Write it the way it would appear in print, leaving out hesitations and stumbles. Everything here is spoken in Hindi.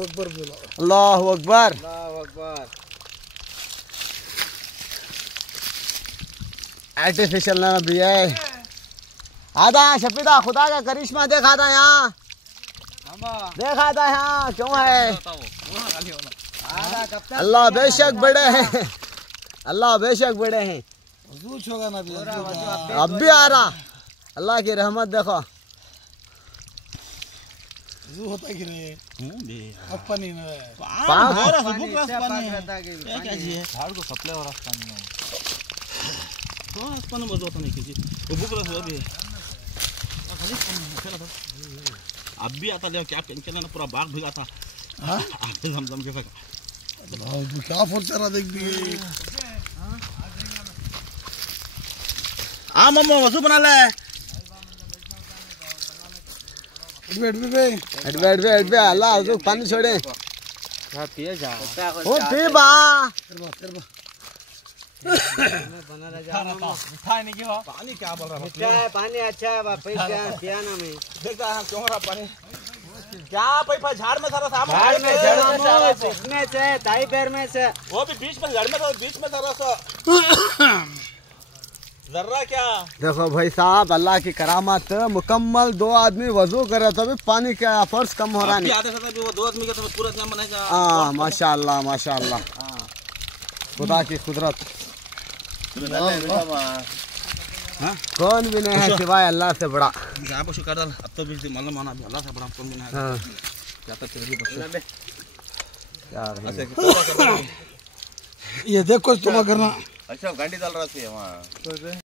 अकबर बोला। अल्लाहु अकबर। अल्लाहु अकबर। आर्टिफिशियल ना भी है। आधा शफीदा खुदा का करिश्मा देखा था यहाँ, देखा था यहाँ क्यों है। अल्लाह बेशक बड़े हैं, अल्लाह बेशक बड़े हैं। होगा ना अब भी आ रहा, अल्लाह की रहमत देखो। होता कि रे पानी में झाड़ को सप्लाई हो रहा पानी मजा होता नहीं किसी वो बुक रहा भी अब भी आता ले क्या टेंशन है ना, पूरा बाग भीगा था। जमजम के साथ क्या फोन चला देख भी। हाँ मम्मा वसु बना ले। बैठ बे अल्लाह हुजूर पानी छोड़े। पिए जा ओ पी बा बना रहा जा। मिठाई नहीं की पानी क्या बोल रहा है? अच्छा है पानी, अच्छा है वापस पिया ना मैं देखा है क्यों रहा पानी क्या पैपा झाड़ में सारा सामान झाड़ में इसमें से ताई पैर में से वो भी बीच में झाड़ में था, बीच में सारा सा जर्रा क्या। देखो भाई साहब, अल्लाह की करामत, मुकम्मल 2 आदमी वजू करे तो भी पानी का फर्ज कम हो रहा नहीं। वो 2 आदमी का तो पूरा जाम बनाएगा। हाँ माशाअल्लाह माशाअल्लाह, खुदा की कुदरत। कौन भी नहीं है सिवाय अल्लाह से बड़ा। जहाँ पर शुक्र अब तो भी मालूम माना अल्लाह से बड़ा कौन भी नहीं है। क्या तो तेरी ये देखो तुम करना। अच्छा गाड़ी डाल रहा थी वहाँ